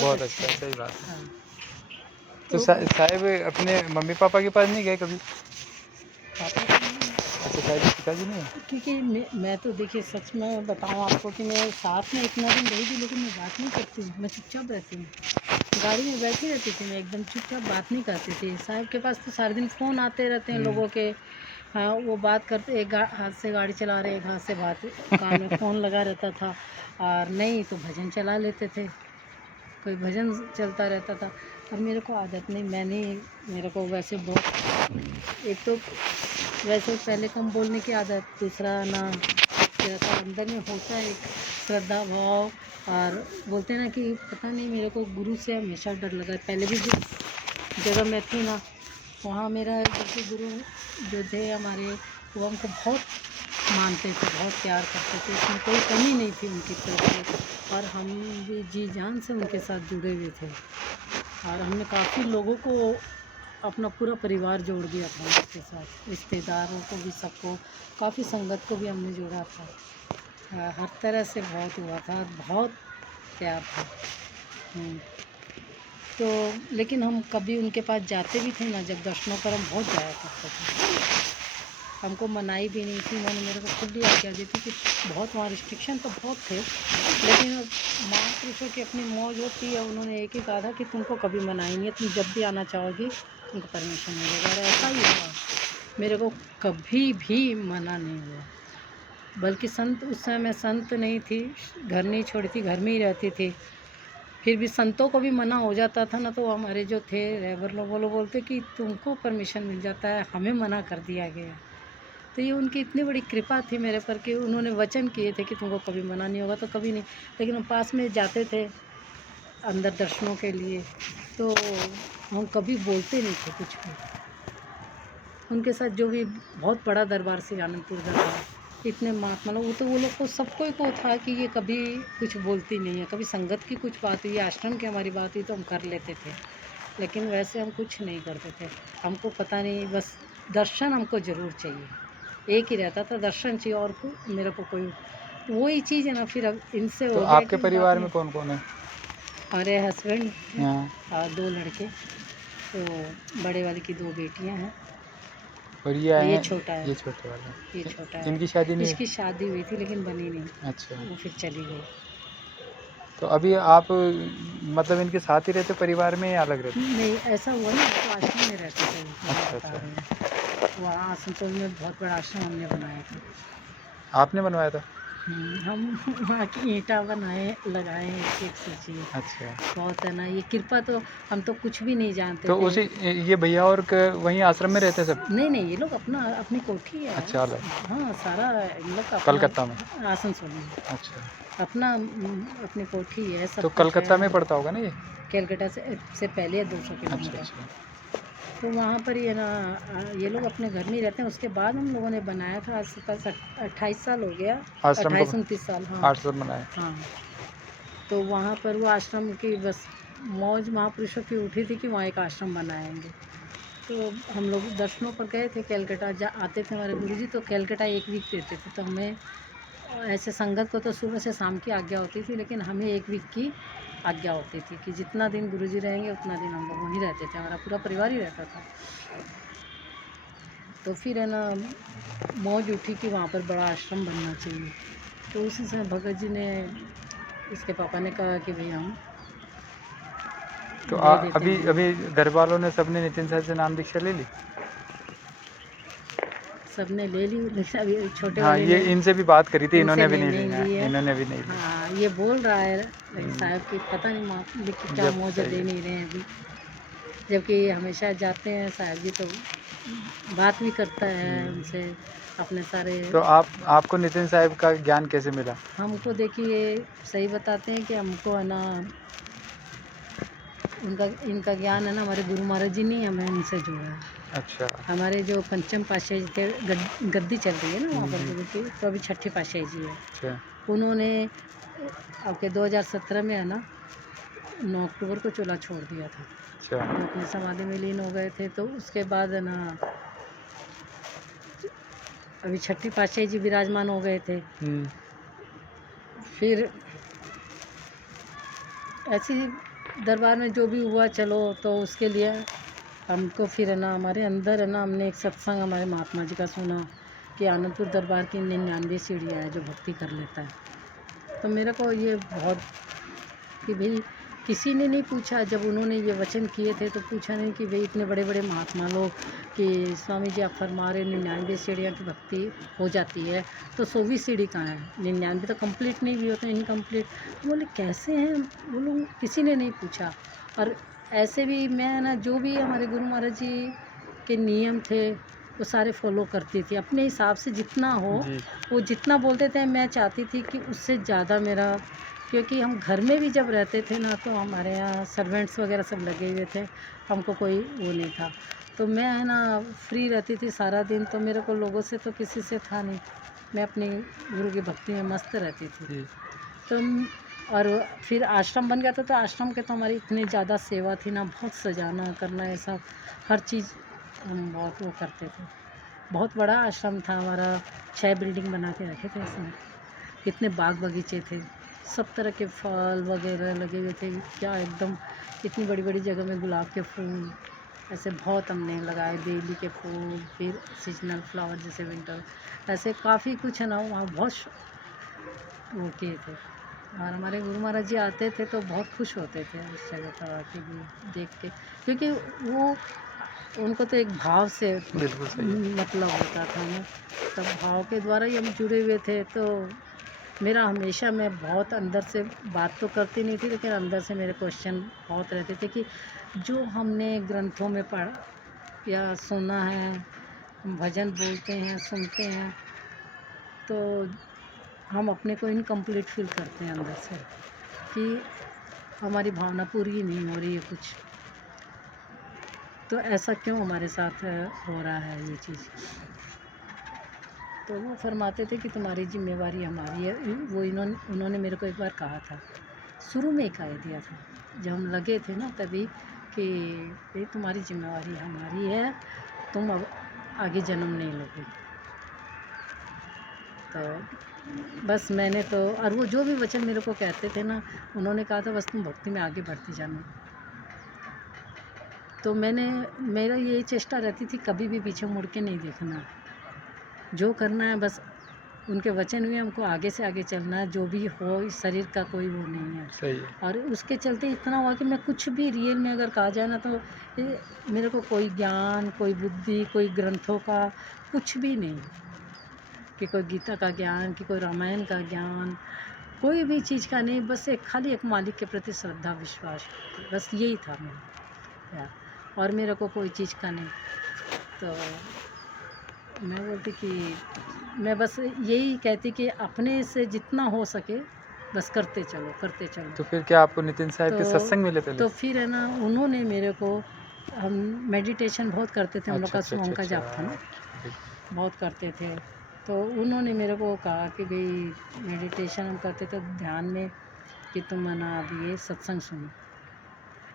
बहुत अच्छा, सही बात है। हाँ, तो तो साहिब अपने मम्मी पापा के पास नहीं गए कभी? पापा तो नहीं, अच्छा, साहिब के पिताजी नहीं है? क्योंकि मैं तो देखिए सच में बताऊँ आपको कि मैं साथ में इतना दिन रही थी, लेकिन मैं बात नहीं करती हूँ, मैं चुपचाप रहती हूँ। गाड़ी में बैठी रहती थी मैं, एकदम चुपचाप, बात नहीं करती थी। साहब के पास तो सारे दिन फ़ोन आते रहते हैं लोगों के। हाँ, वो बात करते, एक हाथ से गाड़ी चला रहे, एक हाथ से बात, कान में फ़ोन लगा रहता था। और नहीं तो भजन चला लेते थे, कोई भजन चलता रहता था। अब मेरे को आदत नहीं, मैं नहीं, मेरे को वैसे बहुत, एक तो वैसे पहले कम बोलने की आदत, दूसरा ना मेरा तो अंदर में होता है एक श्रद्धा भाव। और बोलते हैं ना कि पता नहीं, मेरे को गुरु से हमेशा डर लगा है। पहले भी जिस जगह मैं थी ना, वहाँ मेरा जैसे गुरु जो थे हमारे, वो हमको बहुत मानते थे, बहुत प्यार करते थे, इसमें कोई कमी नहीं थी उनकी तरफ से। और हम भी जी जान से उनके साथ जुड़े हुए थे। और हमने काफ़ी लोगों को, अपना पूरा परिवार जोड़ दिया था उनके साथ, रिश्तेदारों को भी, सबको, काफ़ी संगत को भी हमने जोड़ा था। हर तरह से बहुत हुआ था, बहुत प्यार था। तो लेकिन हम कभी उनके पास जाते भी थे ना, जब दर्शनों पर हम बहुत जाया करते थे। हमको मनाही भी नहीं थी, उन्होंने मेरे को खुद ही आज्ञा दी थी कि बहुत, वहाँ रिस्ट्रिक्शन तो बहुत थे, लेकिन महापुरुषों की अपनी मौज होती है। उन्होंने एक ही कहा था कि तुमको कभी मनाही नहीं है, तुम जब भी आना चाहोगी तुमको परमिशन मिलेगा। और ऐसा ही हुआ, मेरे को कभी भी मना नहीं हुआ। बल्कि संत, उस समय मैं संत नहीं थी, घर नहीं छोड़ी थी, घर में ही रहती थी। फिर भी संतों को भी मना हो जाता था ना, तो हमारे जो थे रहबर लोग, वो लोग बोलते कि तुमको परमिशन मिल जाता है, हमें मना कर दिया गया। तो ये उनकी इतनी बड़ी कृपा थी मेरे पर कि उन्होंने वचन किए थे कि तुमको कभी मना नहीं होगा, तो कभी नहीं। लेकिन हम पास में जाते थे अंदर दर्शनों के लिए, तो हम कभी बोलते नहीं थे कुछ भी। उनके साथ जो भी बहुत बड़ा दरबार से आनंदपुर दरबार, इतने महात्मा लोग, वो तो वो लोग को सबको को था कि ये कभी कुछ बोलती नहीं है। कभी संगत की कुछ बात हुई, आश्रम की हमारी बात हुई तो हम कर लेते थे, लेकिन वैसे हम कुछ नहीं करते थे। हमको पता नहीं, बस दर्शन हमको ज़रूर चाहिए, एक ही रहता था, दर्शन चाहिए। और मेरे को कोई, वही चीज़ है ना, फिर अब इनसे तो हो गया आपके कि बात परिवार में नहीं। कौन-कौन है? हमारे हस्बैंड हाँ। और 2 लड़के, तो बड़े वाले की 2 बेटियां हैं, और ये और आए ये हैं, छोटा है, ये छोटे वाले? ये छोटा है। इनकी शादी नहीं हुई? इसकी शादी हुई थी लेकिन बनी नहीं, अच्छा। वो फिर चली गई। तो अभी आप मतलब इनके साथ ही रहते परिवार में या अलग रहते? नहीं, ऐसा हुआ ना, तो आश्रम में रहते थे, अच्छा, बता अच्छा। रहे हैं। वहाँ आसनसोल में बहुत बड़ा आश्रम हमने बनाया था। आपने बनवाया था? हम वहाँ की ईंटा बनाए, लगाए, एक से चीज़ अच्छा। बहुत है ना, ये कृपा। तो हम तो कुछ भी नहीं जानते तो थे। उसी ये भैया और वहीं आश्रम में रहते सब? नहीं नहीं, ये लोग अपना, अपनी कोठी है। अच्छा, अलग। हाँ, सारा इन लोग का अपना। कलकत्ता में? आसनसोल में अच्छा। अपना, अपनी कोठी है, तो सब कुछ कलकत्ता में है। पड़ता होगा ना ये? कलकत्ता से पहले है 200 अच्छा, किलोमीटर। अच्छा। तो वहाँ पर ये ना, ये लोग अपने घर में ही रहते हैं। उसके बाद हम लोगों ने बनाया था, आज से पास 28 साल हो गया, आश्रम को 28-29 साल। हाँ 800 बनाया। हाँ। तो वहाँ पर वो आश्रम की बस मौज महापुरुषों की उठी थी कि वहाँ एक आश्रम बनाएंगे। तो हम लोग दर्शनों पर गए थे कलकत्ता, आते थे हमारे गुरुजी, तो कलकत्ता 1 वीक देते थे। तो हमें, ऐसे संगत को तो सुबह से शाम की आज्ञा होती थी, लेकिन हमें 1 वीक की आज्ञा होती थी कि जितना दिन गुरुजी रहेंगे उतना दिन हम लोग वहीं रहते थे, हमारा पूरा परिवार ही रहता था। तो फिर है ना, मौज उठी कि वहाँ पर बड़ा आश्रम बनना चाहिए। तो उसी समय भगत जी ने, इसके पापा ने कहा कि भाई हम तो दे देते अभी हैं। अभी घर वालों ने सबने नितिन सर से नाम दीक्षा ले ली? सबने ले ली, लेकिन अभी छोटे हाँ, वाले ये ने, इनसे भी बात करी थी, इनसे इन्होंने भी नहीं नहीं ली नहीं है, ली है। इन्होंने भी नहीं ली। हाँ, ये बोल रहा है, लेकिन साहब की पता नहीं मालिक की क्या जब मौज सही दे है। नहीं रहे हैं अभी। जबकि हमेशा जाते हैं साहब जी, तो बात भी करता है उनसे, अपने सारे। तो आपको नितिन साहब का ज्ञान कैसे मिला? हमको देखिए, सही बताते हैं कि हमको है ना, इनका ज्ञान है ना, हमारे गुरु महाराज जी ने हमें उनसे जोड़ा है। अच्छा। हमारे जो पंचम पातशाही जी थे, गद्दी चल रही है ना वहाँ पर गुरु की, तो अभी छठी पातशाही जी है। अच्छा। उन्होंने आपके 2017 में है ना, 9 अक्टूबर को चूल्हा छोड़ दिया था। अच्छा। वो अपनी समाधि में लीन हो गए थे। तो उसके बाद है ना, अभी छठी पातशाही जी विराजमान हो गए थे। फिर ऐसी दरबार में जो भी हुआ चलो, तो उसके लिए हमको फिर है ना हमारे अंदर है ना, हमने एक सत्संग हमारे महात्मा जी का सुना कि आनंदपुर दरबार की 99 सीढ़ियाँ हैं जो भक्ति कर लेता है। तो मेरे को ये बहुत कि भाई किसी ने नहीं पूछा, जब उन्होंने ये वचन किए थे तो पूछा नहीं कि भाई इतने बड़े बड़े महात्मा लोग कि स्वामी जी आप फरमा रहे 99 सीढ़ियाँ की भक्ति हो जाती है, तो 100वीं सीढ़ी कहाँ है? 99 तो कंप्लीट नहीं हुई हो तो इनकम्प्लीट। बोले कैसे हैं? बोलो किसी ने नहीं पूछा। और ऐसे भी मैं ना जो भी हमारे गुरु महाराज जी के नियम थे वो सारे फॉलो करती थी अपने हिसाब से, जितना हो जी। वो जितना बोलते थे मैं चाहती थी कि उससे ज़्यादा मेरा, क्योंकि हम घर में भी जब रहते थे ना तो हमारे यहाँ सर्वेंट्स वगैरह सब लगे हुए थे, हमको कोई वो नहीं था। तो मैं है ना फ्री रहती थी सारा दिन, तो मेरे को लोगों से तो किसी से था नहीं, मैं अपनी गुरु की भक्ति में मस्त रहती थी। जी। तो और फिर आश्रम बन गया था, तो आश्रम के तो हमारी इतनी ज़्यादा सेवा थी ना, बहुत सजाना करना ये सब हर चीज़ हम बहुत वो करते थे। बहुत बड़ा आश्रम था हमारा, 6 बिल्डिंग बना के रखे थे इसमें, कितने बाग बगीचे थे, सब तरह के फल वगैरह लगे हुए थे, क्या एकदम इतनी बड़ी बड़ी जगह में गुलाब के फूल ऐसे बहुत हमने लगाए, बेली के फूल, फिर सीजनल फ्लावर जैसे विंटर, ऐसे काफ़ी कुछ है ना वहाँ बहुत वो किए थे। और हमारे गुरु महाराज जी आते थे तो बहुत खुश होते थे उस जगह पर आके भी देख के, क्योंकि वो उनको तो एक भाव से बिल्कुल सही है। मतलब होता था ना, तब भाव के द्वारा ही हम जुड़े हुए थे। तो मेरा हमेशा, मैं बहुत अंदर से बात तो करती नहीं थी, लेकिन अंदर से मेरे क्वेश्चन बहुत रहते थे कि जो हमने ग्रंथों में पढ़ा या सुना है, हम भजन बोलते हैं, सुनते हैं, तो हम अपने को इनकम्प्लीट फील करते हैं अंदर से कि हमारी भावना पूरी ही नहीं हो रही है कुछ, तो ऐसा क्यों हमारे साथ हो रहा है ये चीज़। तो वो फरमाते थे कि तुम्हारी जिम्मेवारी हमारी है। वो उन्होंने मेरे को एक बार कहा था, शुरू में ही कह दिया था जब हम लगे थे ना तभी, कि भाई तुम्हारी जिम्मेवारी हमारी है, तुम अब आगे जन्म नहीं लोगे। तो बस मैंने तो, और वो जो भी वचन मेरे को कहते थे ना, उन्होंने कहा था बस तुम भक्ति में आगे बढ़ती जाना। तो मेरा यही चेष्टा रहती थी कभी भी पीछे मुड़ के नहीं देखना, जो करना है बस उनके वचन हुए, हमको आगे से आगे चलना है, जो भी हो इस शरीर का कोई वो नहीं है। सही है। और उसके चलते इतना हुआ कि मैं कुछ भी रियल में अगर कहा जाए ना, तो मेरे को कोई ज्ञान, कोई बुद्धि, कोई ग्रंथों का कुछ भी नहीं, कि कोई गीता का ज्ञान, कि कोई रामायण का ज्ञान, कोई भी चीज़ का नहीं, बस एक खाली एक मालिक के प्रति श्रद्धा विश्वास, बस यही था मेरा यार, और मेरे को कोई चीज़ का नहीं। तो मैं बोलती कि मैं बस यही कहती कि अपने से जितना हो सके बस करते चलो करते चलो। तो फिर क्या आपको नितिन साहब के तो सत्संग मिले पहले? तो फिर है ना उन्होंने मेरे को, हम मेडिटेशन बहुत करते थे, हम लोग अच्छा, का अच्छा, सुबह अच्छा, का जाप था ना, जी। बहुत करते थे। तो उन्होंने मेरे को कहा कि भाई मेडिटेशन हम करते थे ध्यान में, कि तुम है ना अभी ये सत्संग सुनो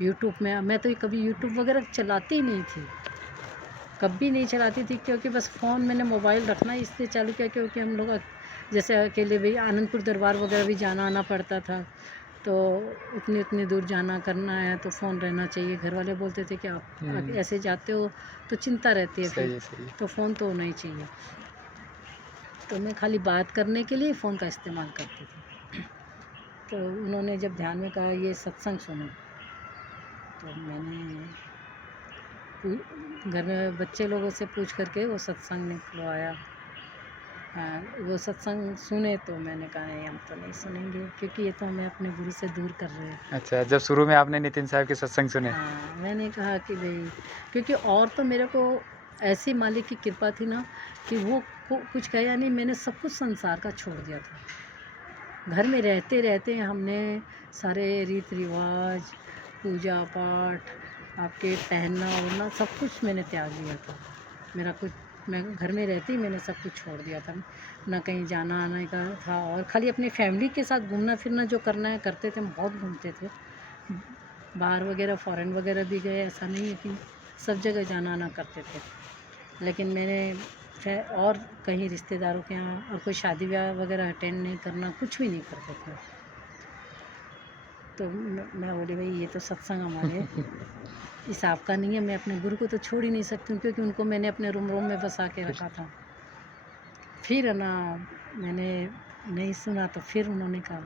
यूट्यूब में। मैं तो कभी यूट्यूब वगैरह चलाती ही नहीं थी, कभी नहीं चलाती थी, क्योंकि बस फ़ोन मैंने मोबाइल रखना इसलिए चालू किया क्योंकि हम लोग जैसे अकेले भी आनंदपुर दरबार वगैरह भी जाना आना पड़ता था, तो उतनी दूर जाना करना है तो फ़ोन रहना चाहिए। घर वाले बोलते थे कि आप ऐसे जाते हो तो चिंता रहती है, सही फिर है, सही है। तो फ़ोन तो होना ही चाहिए। तो मैं खाली बात करने के लिए फ़ोन का इस्तेमाल करती थी। तो उन्होंने जब ध्यान में कहा ये सत्संग सुनो, तो मैंने घर में बच्चे लोगों से पूछ करके वो सत्संग निकलवाया। वो सत्संग सुने तो मैंने कहा नहीं, हम तो नहीं सुनेंगे, क्योंकि ये तो हमें अपने गुरु से दूर कर रहे हैं। अच्छा, जब शुरू में आपने नितिन साहब के सत्संग सुने? हाँ, मैंने कहा कि भाई, क्योंकि और तो मेरे को ऐसी मालिक की कृपा थी ना कि वो कुछ कहा नहीं, मैंने सब कुछ संसार का छोड़ दिया था। घर में रहते रहते हमने सारे रीत रिवाज, पूजा पाठ, आपके पहनना ओढ़ना सब कुछ मैंने त्याग दिया था। मेरा कुछ, मैं घर में रहती ही मैंने सब कुछ छोड़ दिया था, ना कहीं जाना आने का था, और खाली अपनी फैमिली के साथ घूमना फिरना जो करना है करते थे। हम बहुत घूमते थे, बाहर वगैरह फॉरेन वगैरह भी गए, ऐसा नहीं है कि सब जगह जाना आना करते थे। लेकिन मैंने और कहीं रिश्तेदारों के यहाँ और कोई शादी ब्याह वगैरह अटेंड नहीं करना, कुछ भी नहीं करते थे। तो मैं बोली भाई ये तो सत्संग हमारे हिसाब का नहीं है, मैं अपने गुरु को तो छोड़ ही नहीं सकती हूँ, क्योंकि उनको मैंने अपने रूम में बसा के रखा था। फिर है ना मैंने नहीं सुना तो फिर उन्होंने कहा,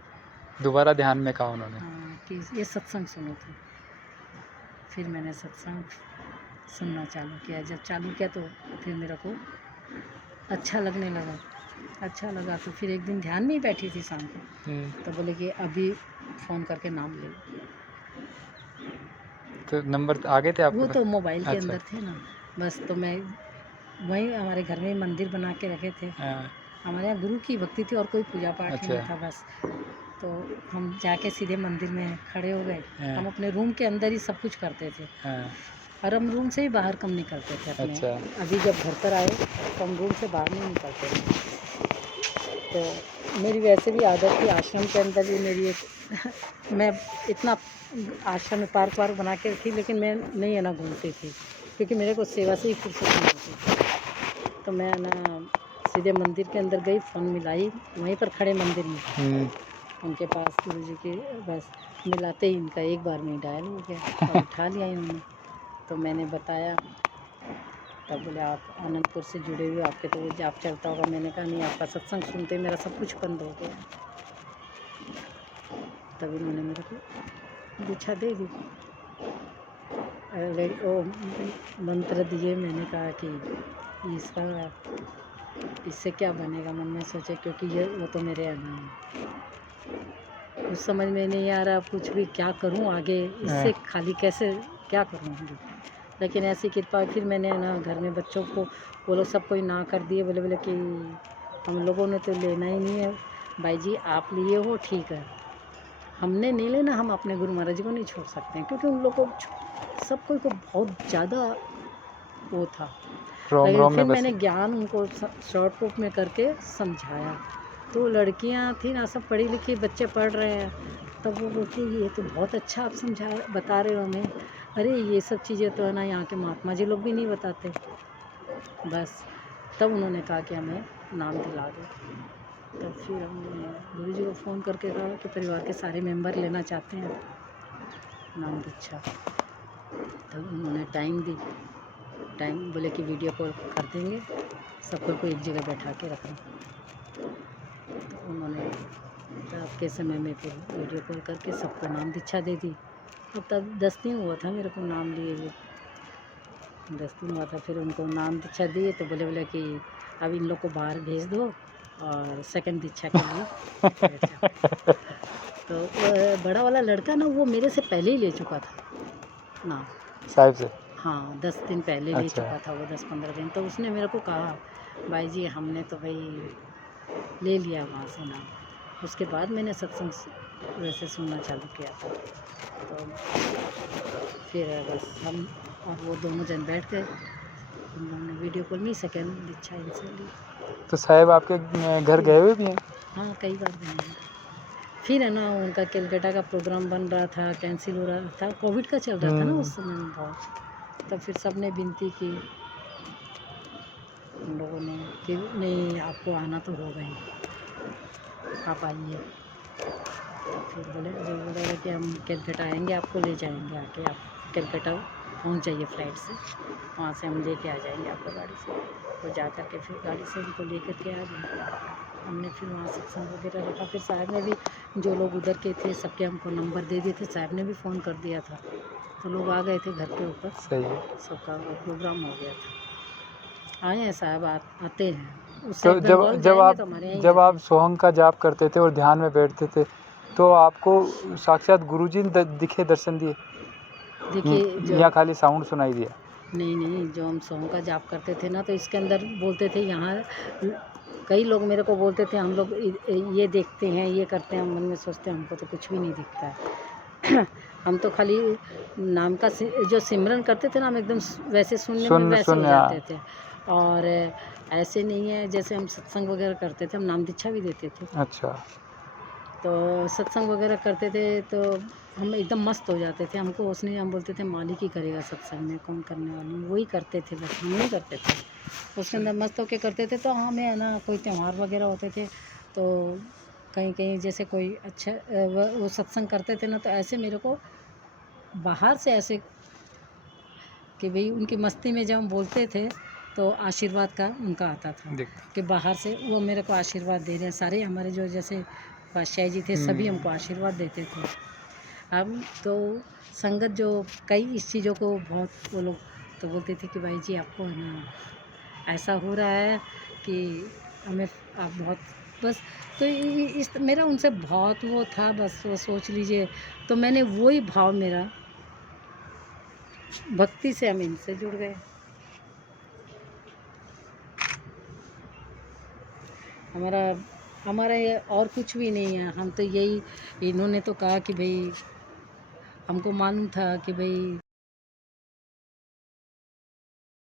दोबारा ध्यान में कहा उन्होंने। हाँ, कि ये सत्संग सुनो तो। फिर मैंने सत्संग सुनना चालू किया। जब चालू किया तो फिर मेरे को अच्छा लगने लगा। अच्छा लगा तो फिर एक दिन ध्यान में ही बैठी थी शाम को, तो बोले कि अभी फ़ोन करके नाम ले। तो नंबर आ गए थे आपके वो पास? तो मोबाइल के अच्छा। अंदर थे ना, बस। तो मैं वहीं हमारे घर में मंदिर बना के रखे थे। हाँ, हमारे यहाँ गुरु की भक्ति थी और कोई पूजा पाठ ही नहीं अच्छा। था, बस। तो हम जाके सीधे मंदिर में खड़े हो गए। हाँ। हम अपने रूम के अंदर ही सब कुछ करते थे, हाँ, और हम रूम से ही बाहर कम निकलते थे अपने। अच्छा। अभी जब घर पर आए तो हम रूम से बाहर नहीं निकलते थे। तो मेरी वैसे भी आदत थी, आश्रम के अंदर भी मेरी एक मैं इतना आश्रम में पार्क वार्क बना के रखी, लेकिन मैं नहीं है ना घूमती थी, क्योंकि मेरे को सेवा से ही फुर्सत नहीं होती थी। तो मैं ना सीधे मंदिर के अंदर गई, फ़ोन मिलाई वहीं पर खड़े मंदिर में उनके पास गुरुजी के। बस मिलाते ही इनका एक बार में डायल हो गया और उठा लिया इन्होंने। तो मैंने बताया, तब बोले आप आनंदपुर से जुड़े हुए, आपके तो वो जाप चलता होगा। मैंने कहा नहीं, आपका सत्संग सुनते ही मेरा सब कुछ बंद हो गया। तब इन्होंने मेरे को दीक्षा दे दी। वो मंत्र दिए। मैंने कहा कि इससे क्या बनेगा, मन में सोचे, क्योंकि ये वो तो मेरे अना है। कुछ समझ में नहीं आ रहा कुछ भी, क्या करूं आगे, इससे खाली कैसे क्या करूं। लेकिन ऐसी कृपा, फिर मैंने ना घर में बच्चों को, वो लोग सब कोई ना कर दिए। बोले कि हम लोगों ने तो लेना ही नहीं है। भाई जी आप लिए हो ठीक है, हमने नहीं लेना, हम अपने गुरु महाराज जी को नहीं छोड़ सकते हैं, क्योंकि उन लोगों को सब कोई को बहुत ज़्यादा वो था। लेकिन फिर मैंने ज्ञान उनको शॉर्ट कट में करके समझाया। तो लड़कियां थी ना, सब पढ़ी लिखी बच्चे पढ़ रहे हैं, तब वो बोलती ये तो बहुत अच्छा आप बता रहे हो हमें। अरे ये सब चीज़ें तो है ना यहाँ के महात्मा जी लोग भी नहीं बताते। बस तब उन्होंने कहा कि हमें नाम दिला दो। तब फिर हमने गुरु जी को फ़ोन करके कहा कि परिवार के सारे मेंबर लेना चाहते हैं नाम दीक्षा। तब उन्होंने टाइम दी, टाइम बोले कि वीडियो कॉल कर देंगे, सबको को एक जगह बैठा के रखना। तो उन्होंने रात के समय में फिर वीडियो कॉल करके सबको नाम दीक्षा दे दी। अब तब 10 दिन हुआ था मेरे को नाम लिए हुए, 10 दिन हुआ था। फिर उनको नाम दीक्षा दिए तो बोले कि अब इन लोग को बाहर भेज दो और सेकंड दीक्षा के लिए बैठ जाओ। तो बड़ा वाला लड़का ना, वो मेरे से पहले ही ले चुका था नाम साहिब से। हाँ 10 दिन पहले ले चुका था वो, 10-15 दिन। तो उसने मेरे को कहा भाई जी हमने तो भाई ले लिया वहाँ से नाम। उसके बाद मैंने सत्संग वैसे सुनना चालू किया था। तो फिर बस हम और वो दोनों जन बैठ गए, उन्होंने वीडियो कॉल नहीं सेकंड दीक्षा इनसे ली। तो साहिब आपके घर गए हुए भी हैं? हाँ कई बार गए हैं। फिर है ना उनका कलकत्ता का प्रोग्राम बन रहा था, कैंसिल हो रहा था, कोविड का चल रहा था ना उस समय में बहुत। तब फिर सबने विनती की उन लोगों ने कि नहीं आपको आना तो होगा ही, आप आइए। तो फिर बोले कि हम कलकत्ता आएंगे, आपको ले जाएंगे, आके आप कलकत्ता पहुंच जाइए फ्लाइट से, वहाँ से हम लेके आ जाएंगे आपको गाड़ी से। तो जा कर के फिर गाड़ी से उनको लेकर के आ गए। हमने फिर वहाँ सत्संग वगैरह रखा। फिर साहब ने भी, जो लोग उधर के थे सबके हमको नंबर दे दिए थे, साहब ने भी फ़ोन कर दिया था, तो लोग आ गए थे घर के ऊपर। सही है। सबका प्रोग्राम हो गया था। आए हैं साहब, आते हैं। उस तो साइड बंगाल जाएंगे तो हमारे यहाँ जब आप सोहंग का जाप करते थे और ध्यान में बैठते थे, तो आपको साक्षात गुरुजी ने दिखे, दर्शन दिए? देखिए या खाली साउंड सुनाई दिया? नहीं, जो हम सोहंग का जाप करते थे ना, तो इसके अंदर बोलते थे, यहाँ कई लोग मेरे को बोलते थे हम लोग ये देखते हैं, ये करते हैं। हम मन में सोचते हैं हमको तो कुछ भी नहीं दिखता है। हम तो खाली नाम का जो सिमरन करते थे ना, हम एकदम वैसे सुनने में वैसे हो जाते थे। और ऐसे नहीं है जैसे हम सत्संग वगैरह करते थे, हम नाम दीक्षा भी देते थे। अच्छा। तो सत्संग वगैरह करते थे तो हम एकदम मस्त हो जाते थे। हमको उसने, हम बोलते थे मालिक ही करेगा सत्संग में, कौन करने वाली, वही करते थे, बस हम नहीं करते थे। उसके अंदर मस्त होके करते थे। तो हमें है ना कोई त्यौहार वगैरह होते थे तो कहीं कहीं जैसे कोई अच्छा वो सत्संग करते थे ना, तो ऐसे मेरे को बाहर से ऐसे कि भाई उनकी मस्ती में जब हम बोलते थे तो आशीर्वाद का उनका आता था दिखता। कि बाहर से वो मेरे को आशीर्वाद दे रहे हैं। सारे हमारे जो जैसे बादशाह जी थे सभी हमको आशीर्वाद देते थे। हम तो संगत जो कई इस चीज़ों को बहुत वो लोग तो बोलते थे कि भाई जी आपको है ना ऐसा हो रहा है कि हमें आप बहुत बस। तो इस मेरा उनसे बहुत वो था, बस वो सोच लीजिए। तो मैंने वही भाव मेरा भक्ति से हम इनसे जुड़ गए। हमारा हमारा ये और कुछ भी नहीं है। हम तो यही, इन्होंने तो कहा कि भाई हमको मालूम था कि भाई